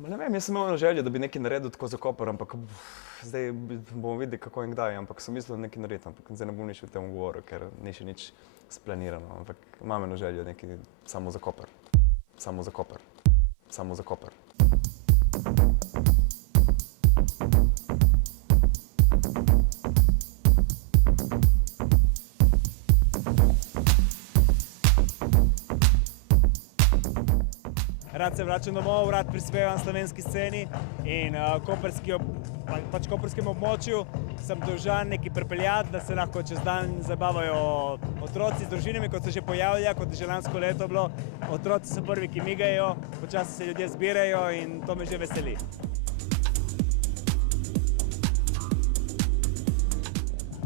Ne vem, jaz sem imel željo, da bi nekaj naredil tako za Koper, ampak zdaj bomo videli, kako in kdaj, ampak sem mislil nekaj narediti, ampak zdaj ne bom nič o tem govoril, ker ni še nič splanirano, ampak imam eno željo nekaj samo za Koper. Samo za Koper. Samo za Koper. Rad se vračam domov, rad prispevam slovenski sceni in koperskem območju sem dolžan nekaj pripeljati, da se lahko čez dan zabavajo otroci z družinami, kot se že pojavlja, kot je že lansko leto bilo. Otroci so prvi, ki migajo, počasi se ljudje zbirajo in to me že veseli.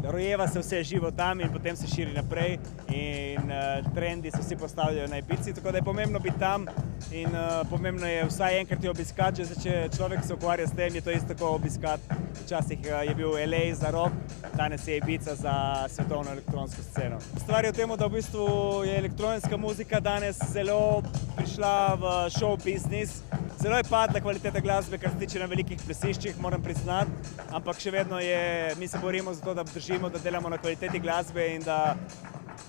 Rojeva se vse živo tam in potem se širi naprej in trendi se vsi postavljajo na Ibizi, tako da je pomembno biti tam in pomembno je vsaj enkrat jo obiskati, če človek se ukvarja s tem, je to isto tako obiskati. Včasih je bil LA za rock, danes je Ibiza za svetovno elektronsko sceno. Stvar je v tem, da v bistvu je elektronska muzika danes zelo prišla v show business. Zelo je padla kvaliteta glasbe, kar se tiče na velikih plesiščih, moram priznati, ampak še vedno mi se borimo za to, da držimo, da delamo na kvaliteti glasbe in da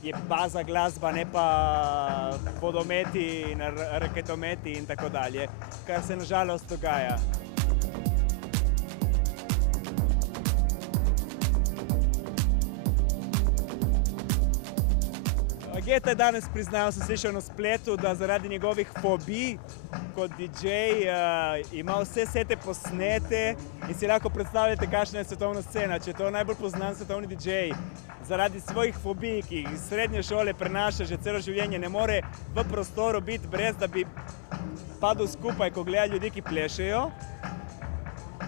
je baza glasba, ne pa vodometi in raketometi in tako dalje, kar se nažalost dogaja. Geta je danes priznal, sem slišal na spletu, da zaradi njegovih fobij kot DJ ima vse sete posnete in si lahko predstavljate, kakšna je svetovna scena. Če je to najbolj poznan svetovni DJ, zaradi svojih fobij, ki jih iz srednje šole prenaša že celo življenje, ne more v prostoru biti brez, da bi padel skupaj, ko gleda ljudi, ki plešejo,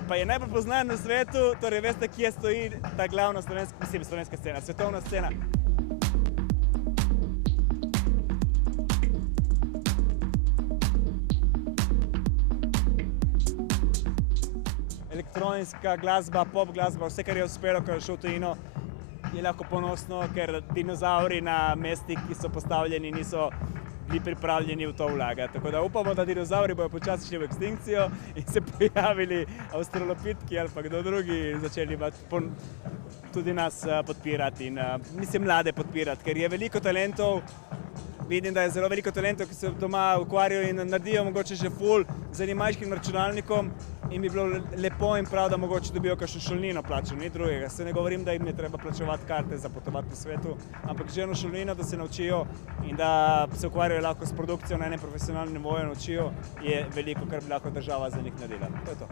pa je najbolj poznan na svetu, torej veste, kje stoji ta glavna slovenska scena, svetovna scena. Elektronska glasba, pop glasba, vse, kar je uspelo, ko je šel v tujino, je lahko ponosno, ker dinozauri na mestih, ki so postavljeni, niso bili pripravljeni v to vlagati. Tako da upamo, da dinozauri bojo počasi šli v ekstinkcijo in se pojavili avstralopitki ali pa kdo drugi in začeli tudi nas podpirati in mislim mlade podpirati, ker je veliko talentov. Vidim, da je zelo veliko talentov, ki se doma ukvarjajo in naredijo mogoče že ful z enim majhnim računalnikom in bi bilo lepo in prav, da mogoče dobijo kakšno šolnino plačano, ni drugega. Se ne govorim, da jim je treba plačevati karte za potovati po svetu, ampak že eno šolnino, da se naučijo in da se ukvarjajo lahko s produkcijo na enem profesionalnem nivoju naučijo, je veliko, kar bi lahko država za njih naredila. To je to.